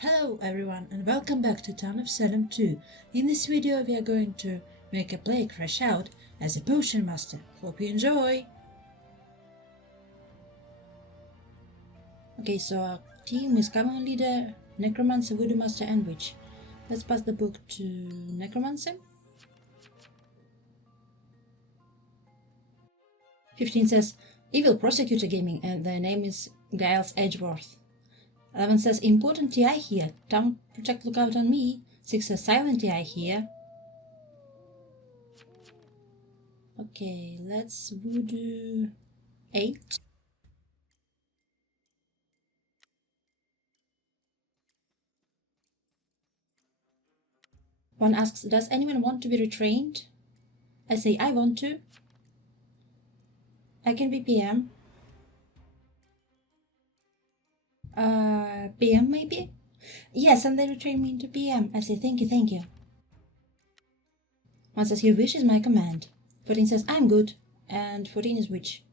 Hello everyone and welcome back to Town of Salem 2. In this video we are going to make a player crash out as a potion master. Hope you enjoy! Okay, so our team is Cavern Leader, Necromancer, Voodoo Master and Witch. Let's pass the book to Necromancer. 15 says Evil Prosecutor Gaming and their name is Giles Edgeworth. 11 says Important TI here, Town Protect look out on me. 6 says Silent TI here. Okay, let's Voodoo 8. One asks, does anyone want to be retrained? I say, I want to. I can be PM. PM maybe? Yes, and they retrain me into PM. I say, thank you, thank you. One says, your wish is my command. 14 says, I'm good. And 14 is witch.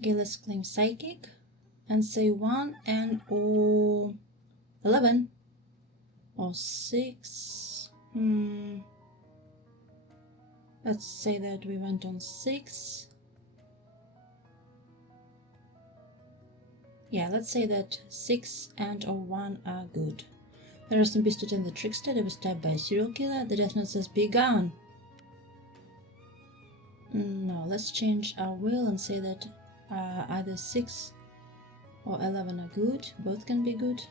Okay, let's claim psychic and say 1 and or 11 or 6. Let's say that we went on 6. Yeah, let's say that 6 and or 1 are good. The rest in peace to the trickster that was stabbed by a serial killer. The death note says be gone. No, let's change our will and say that either 6 or 11 are good. Both can be good.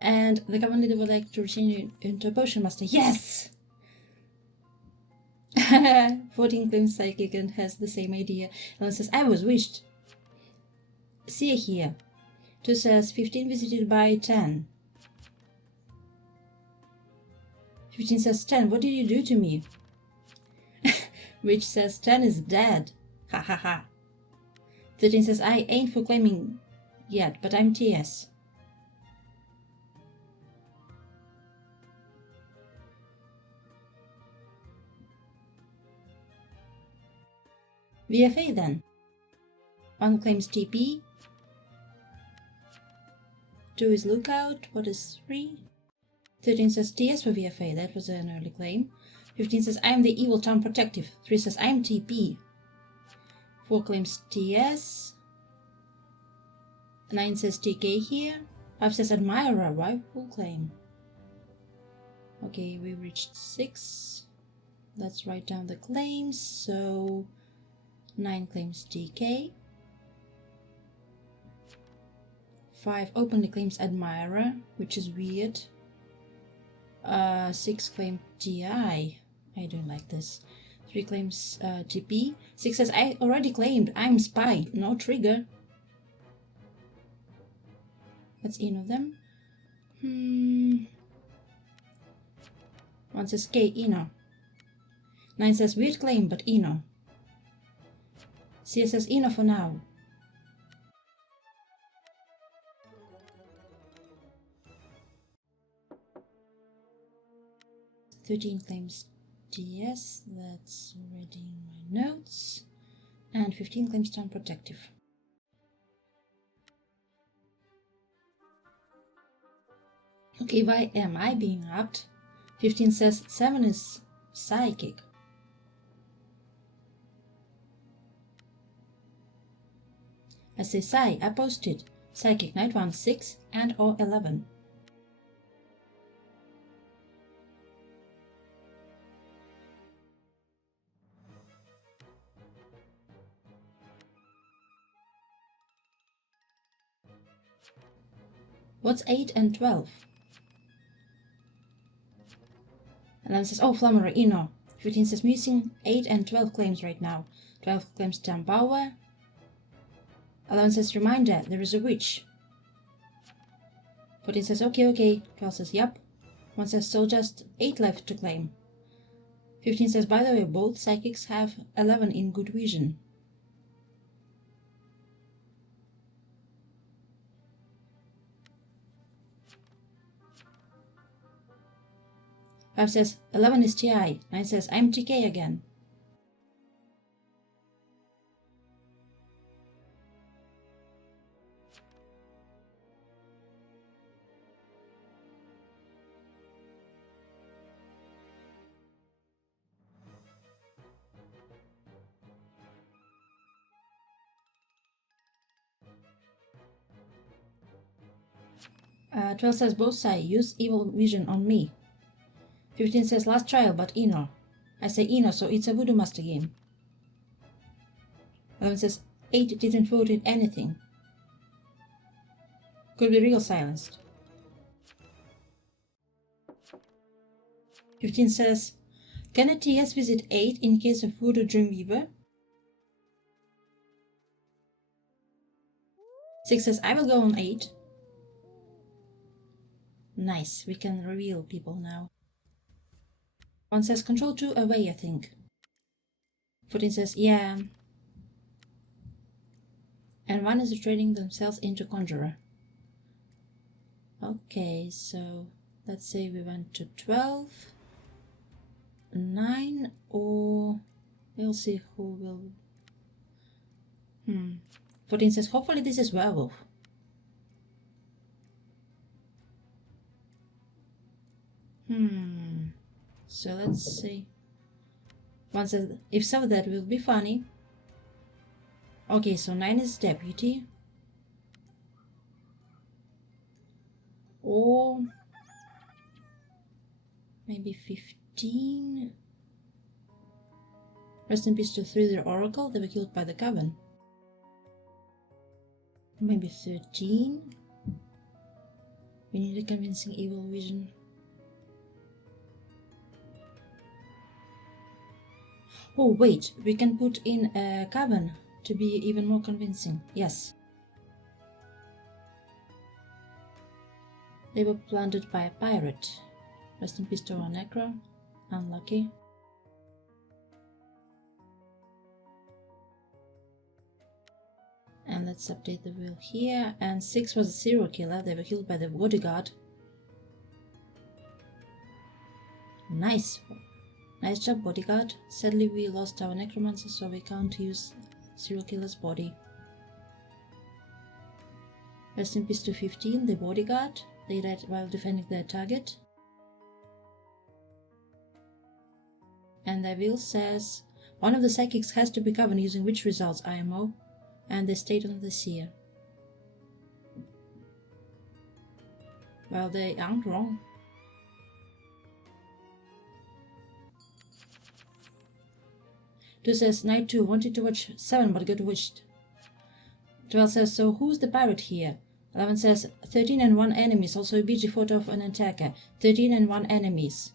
And the Cavern Leader would like to change you into a Potion Master. Yes! 14 claims psychic and has the same idea. And says, I was wished. See here. 2 says 15 visited by 10. 15 says 10, what did you do to me? Which says 10 is dead. Ha ha ha. 13 says I ain't for claiming yet, but I'm TS. VFA then. 1 claims TP. 2 is lookout. What is 3? 13 says TS for VFA. That was an early claim. 15 says I am the evil town protective. 3 says I am TP. 4 claims TS. 9 says TK here. 5 says Admirer. Rightful claim. Okay, we reached 6. Let's write down the claims. So 9 claims TK. 5 openly claims Admirer, which is weird. 6 claims TI. I don't like this. 3 claims TP. 6 says I already claimed. I'm spy. No trigger. That's in of them. 1 says K. Eno. 9 says weird claim, but Eno. C says Eno for now. "13 claims TS, that's already in my notes, and 15 claims Town Protective. Okay, why am I being upped? 15 says 7 is Psychic. I say Psy, I posted Psychic Night 1, 6 and or 11. What's 8 and 12? And then says, oh, Flammery, Eno. 15 says missing 8 and 12 claims right now. 12 claims Town Power. 11 says reminder, there is a witch. 14 says okay. 12 says yup. 1 says so just 8 left to claim. 15 says by the way both psychics have 11 in good vision. 5 says 11 is TI. 9 says I'm TK again. Uh, 12 says both sides use evil vision on me. 15 says last trial but Eno. I say Eno, so it's a Voodoo Master game. 11 says 8 didn't vote in anything. Could be real silenced. 15 says, can a TS visit 8 in case of Voodoo Dreamweaver? 6 says, I will go on 8. Nice, we can reveal people now. 1 says, control 2 away, I think. 14 says, yeah. And 1 is trading themselves into Conjurer. Okay, so let's say we went to 12, 9, or we'll see who will. 14 says, hopefully this is werewolf. So let's see. 1 says, if so, that will be funny. Okay, so 9 is deputy. Or maybe 15. Rest in peace to 3 the Oracle, they were killed by the Coven. Maybe 13. We need a convincing evil vision. Oh wait, we can put in a Coven to be even more convincing. Yes. They were planted by a pirate. Rest in peace to our Necro. Unlucky. And let's update the wheel here. And 6 was a serial killer. They were killed by the bodyguard. Nice. Nice job, bodyguard. Sadly, we lost our necromancer, so we can't use serial killer's body. Rest in peace to 15, the bodyguard. They died while defending their target. And the will says, one of the psychics has to be covered using which results IMO, and the state of the seer. Well, they aren't wrong. Two says, Night 2, wanted to watch 7 but got witched. 12 says, so who's the pirate here? 11 says, 13 and 1 enemies, also a BG photo of an attacker. 13 and 1 enemies.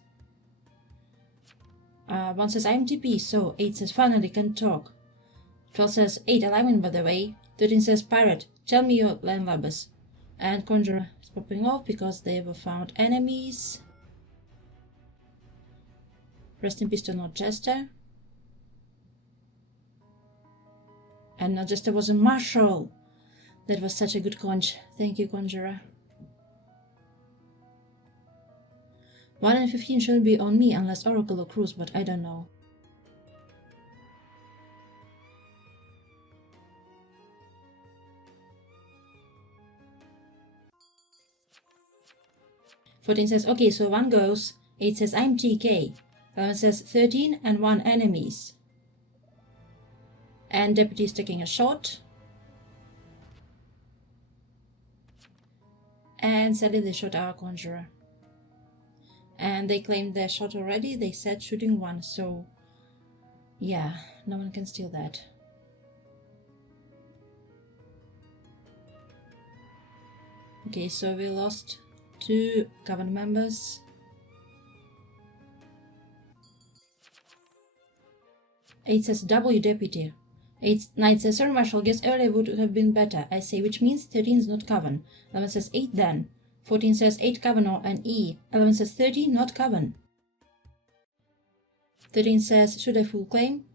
1 says, I'm TP, so 8 says, finally can talk. 12 says, 8 alignment by the way. 13 says, pirate, tell me your landlubbers. And Conjurer is popping off because they were found enemies. Rest in peace to Not Jester. And Not Jester was a marshal. That was such a good conch. Thank you, Conjurer. 1 and 15 should be on me unless Oracle or Cruise, but I don't know. Fourteen says, okay, so 1 goes. 8 says, I'm TK. 11 says, 13 and 1 enemies. And Deputy is taking a shot. And sadly they shot our Conjurer. And they claimed their shot already. They said shooting 1, so yeah, no one can steal that. Okay, so we lost 2 Coven members. Eight says W Deputy. 9 says, sorry Marshal, guess earlier would have been better. I say, which means 13 is not Coven. 11 says 8 then. 14 says 8 Coven or an E. 11 says 13 not Coven. 13 says, should I full claim?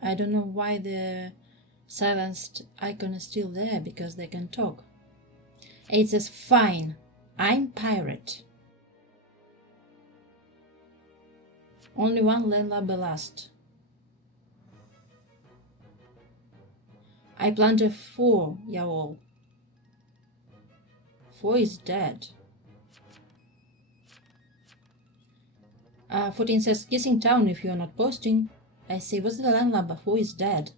I don't know why the silenced icon is still there, because they can talk. 8 says, fine, I'm pirate. Only one landlubber last. I planted 4, Yaol. 4 is dead. 14 says, kissing town if you're not posting. I say, what's the landlubber? 4 is dead.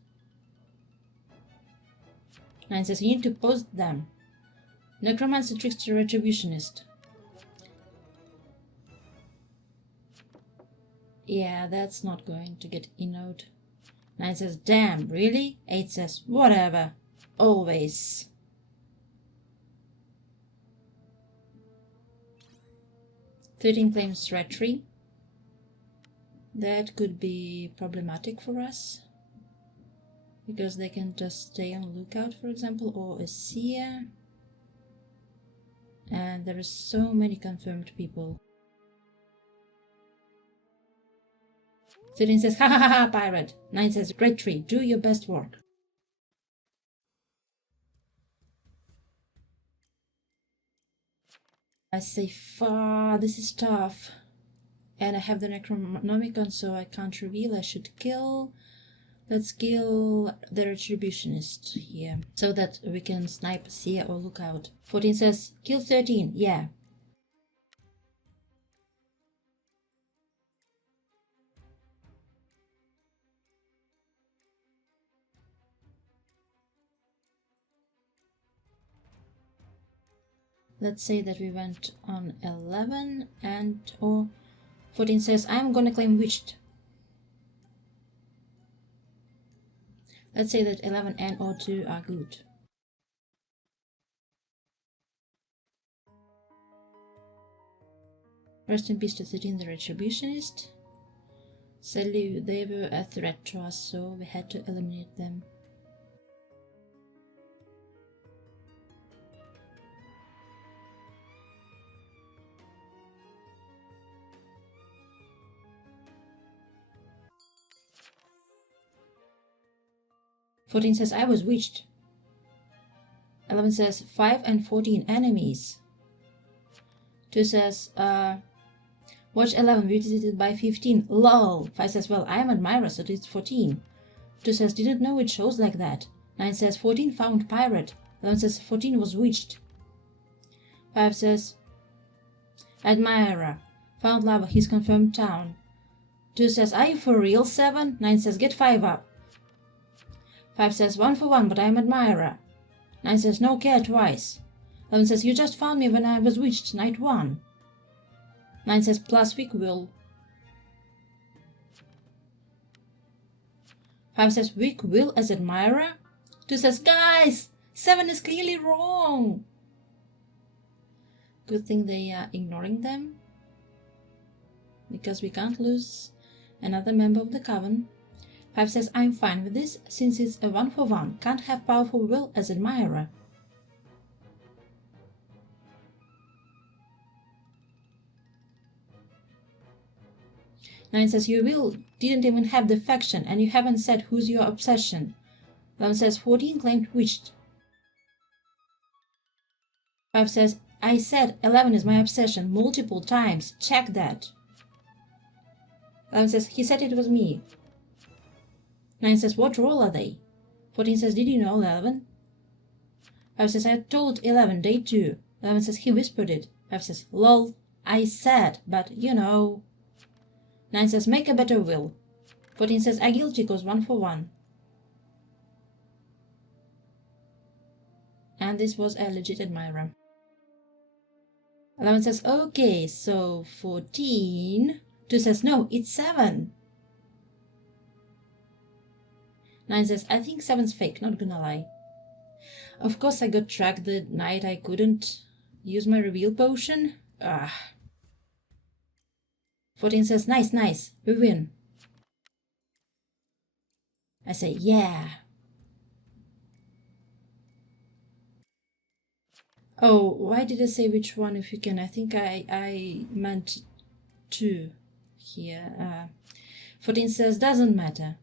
9 says, you need to post them. Necromancer, trickster, retributionist. Yeah, that's not going to get inode. 9 says, damn, really? 8 says, whatever. Always. "13 claims treachery. That could be problematic for us, because they can just stay on lookout, for example, or a seer. And there are so many confirmed people. 13 says, ha ha ha ha, pirate. 9 says, great tree, do your best work. I say, this is tough. And I have the Necronomicon, so I can't reveal. I should kill. Let's kill the Retributionist here, so that we can snipe, seer, or lookout. 14 says, kill 13, yeah. Let's say that we went on 11 or 14 says, I'm gonna claim witched. Let's say that 11 and or 2 are good. Rest in peace to 13, the Retributionist. Sadly, they were a threat to us, so we had to eliminate them. "14 says, I was witched. 11 says, 5 and 14 enemies. 2 says, watch 11 visited by 15. Lol. 5 says, well, I am Admira, so it's 14. 2 says, didn't know it shows like that. 9 says, 14 found pirate. 11 says, 14 was witched. 5 says, Admira, found lava, his confirmed town. 2 says, are you for real, 7? 9 says, get 5 up. 5 says, 1 for 1, but I'm Admira. 9 says, no care twice. 11 says, you just found me when I was witched, night 1. 9 says, plus weak will. 5 says, weak will as Admira. 2 says, guys, 7 is clearly wrong. Good thing they are ignoring them, because we can't lose another member of the coven. 5 says, I'm fine with this, since it's a 1 for 1. Can't have powerful will as Admirer. Nine says, your will didn't even have the faction, and you haven't said who's your obsession. 11 says, 14 claimed witched. 5 says, I said 11 is my obsession multiple times. Check that. 11 says, he said it was me. 9 says, what role are they? 14 says, did you know 11? 5 says, I told 11, day 2. 11 says, he whispered it. 5 says, lol, I said, but you know. 9 says, make a better will. 14 says, I guilty cause 1 for 1. And this was a legit admirer. 11 says, okay, so 14. 2 says, no, it's 7. 9 says, I think 7's fake, not gonna lie. Of course I got tracked the night I couldn't use my reveal potion. 14 says, nice, nice, we win. I say, yeah. Oh, why did I say which one if you can? I think I meant 2 here. 14 says, doesn't matter.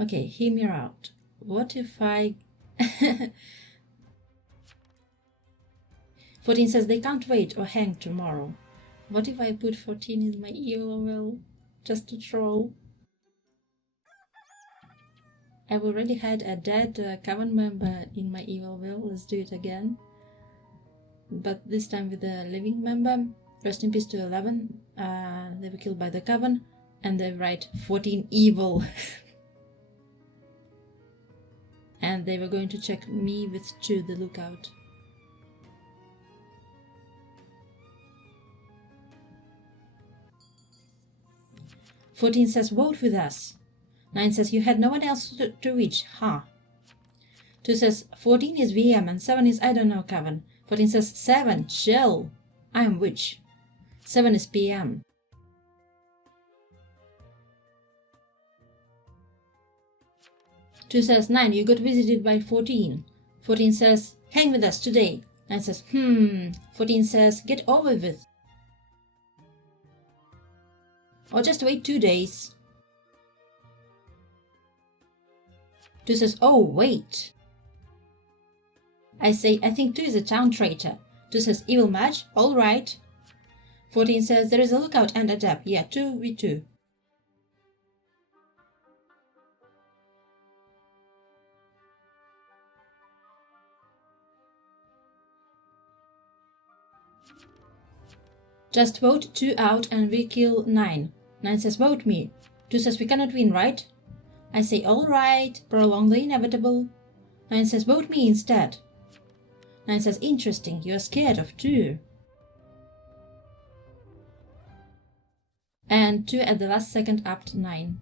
Okay, hear me out. What if I... 14 says they can't wait or hang tomorrow. What if I put 14 in my evil will just to troll? I've already had a dead coven member in my evil will. Let's do it again. But this time with a living member. Rest in peace to 11. They were killed by the coven. And they write 14 evil. And they were going to check me with 2, the lookout. "14 says vote with us. 9 says you had no one else to reach, huh? 2 says 14 is VM and 7 is I don't know coven. 14 says 7, chill. I'm witch. 7 is PM. Two says 9, you got visited by 14. 14 says hang with us today. 9 says 14 says get over with. Or just wait 2 days. 2 says, oh, wait. I say, I think 2 is a town traitor. 2 says, evil match, all right. 14 says, there is a lookout and a dap. Yeah, 2v2. Just vote 2 out and we kill 9. 9 says, vote me. 2 says, we cannot win, right? I say, all right, prolong the inevitable. 9 says, vote me instead. 9 says, interesting, you're scared of 2. And 2 at the last second upped 9.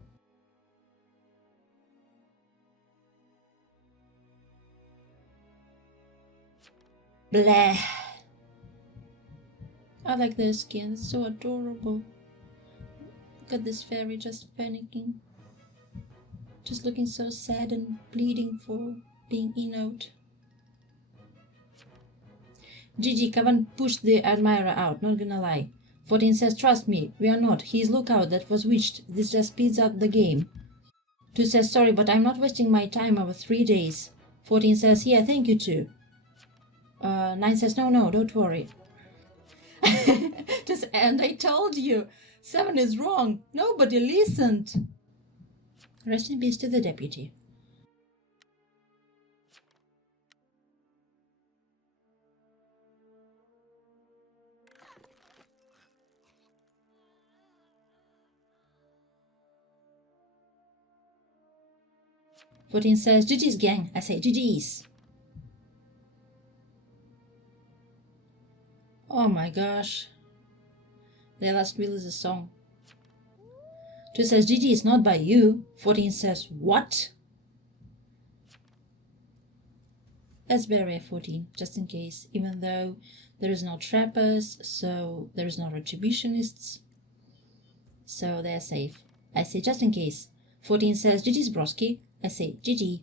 Blah. I like their skin, it's so adorable. Look at this fairy just panicking. Just looking so sad and bleeding for being in-out. GG, Kavan pushed the admirer out, not gonna lie. 14 says, trust me, we are not. He's lookout that was witched. This just speeds up the game. 2 says, sorry, but I'm not wasting my time over 3 days. 14 says, yeah, thank you too. 9 says, no, don't worry. And I told you, 7 is wrong. Nobody listened. Rest in peace to the deputy. Putin says, GG's gang. I say, GG's. Oh my gosh. Their last will is a song. 2 says, GG is not by you. 14 says, what? Let's bury 14, just in case, even though there is no trappers, so there is no retributionists. So they're safe. I say, just in case. 14 says, GG's broski. I say, GG.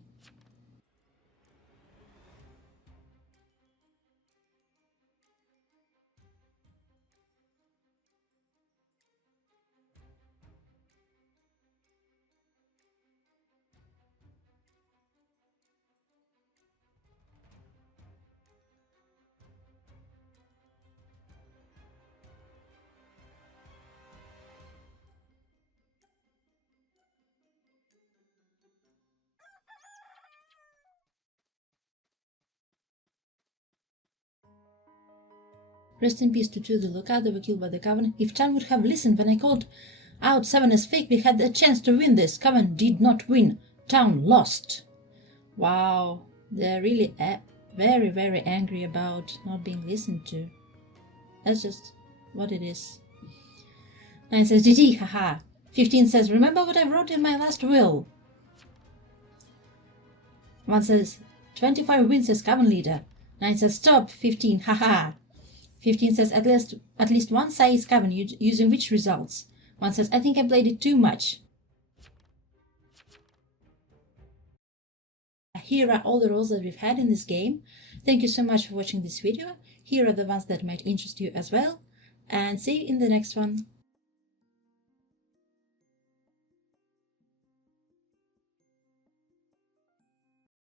Rest in peace to 2 the lookout that were killed by the Coven. If Chan would have listened when I called out 7 as fake, we had a chance to win this. Coven did not win. Town lost. Wow, they're really very, very angry about not being listened to. That's just what it is. 9 says, GG, haha. 15 says, remember what I wrote in my last will? 1 says, 25 wins as Coven leader. 9 says, stop, 15, haha. 15 says, at least one side is Coven using which results? 1 says, I think I played it too much. Here are all the roles that we've had in this game. Thank you so much for watching this video. Here are the ones that might interest you as well. And see you in the next one.